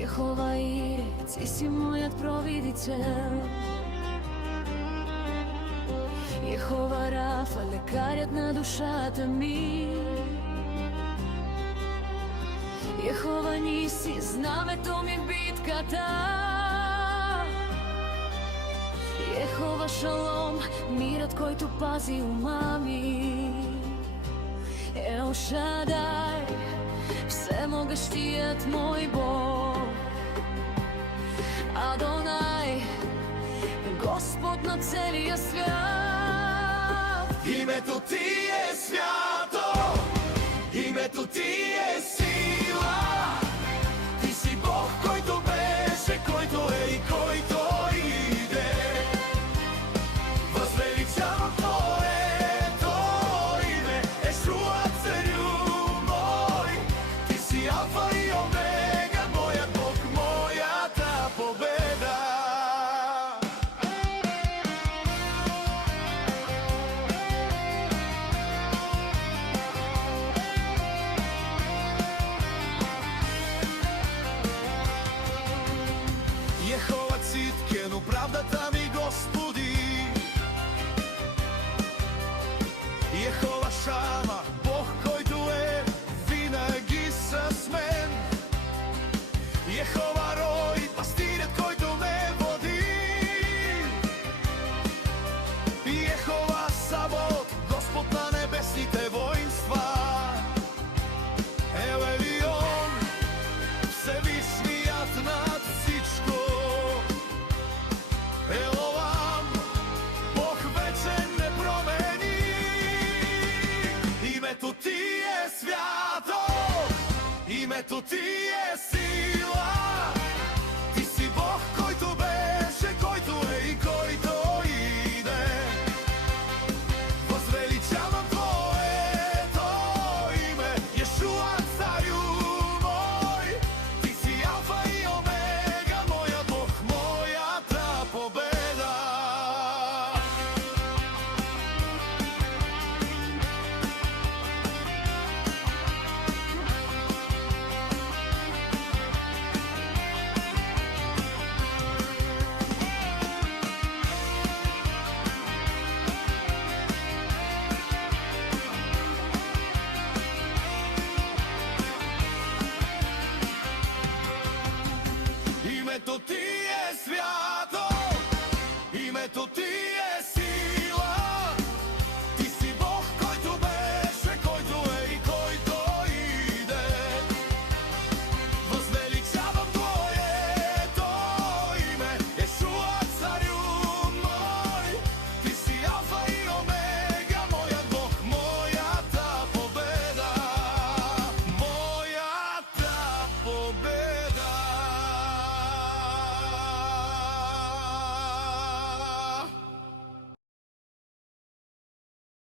Jehova Ire, ti si moят провидител. Jehova Рафа, лекарят на душата ми. Jehova Ниси, знамето ми в битката. Jehova Шалом, мирът, който пази ума ми. Ел Шадай, всемогъщият мой Бог. Адонай, Господ на целия свят. Името ти е свято, името ти е сила. Ти си Бог, който беше, който е и който иде. Възвеличавам Твоето име, Йешуа, Царю мой. Ти си Алфа и Омега, моят Бог, моята победа. Йехова Циткено, правдата ми, Господи. Йехова Шама, Бог, който е винаги с мен. Йехова Рой, пастирят, който ме води. Йехова Сабот, Господ на небесните воинства. Ел Елион, Всевишният над всичко. Елоам, Бог вечен, непроменим. Името ти е свято, името ти е сила. Ти си Бог, който беше, който е и който иде. Възвеличавам Твоето име, Йешуа, Царю мой. Ти си Алфа и Омега, моят Бог, моята победа. Името ти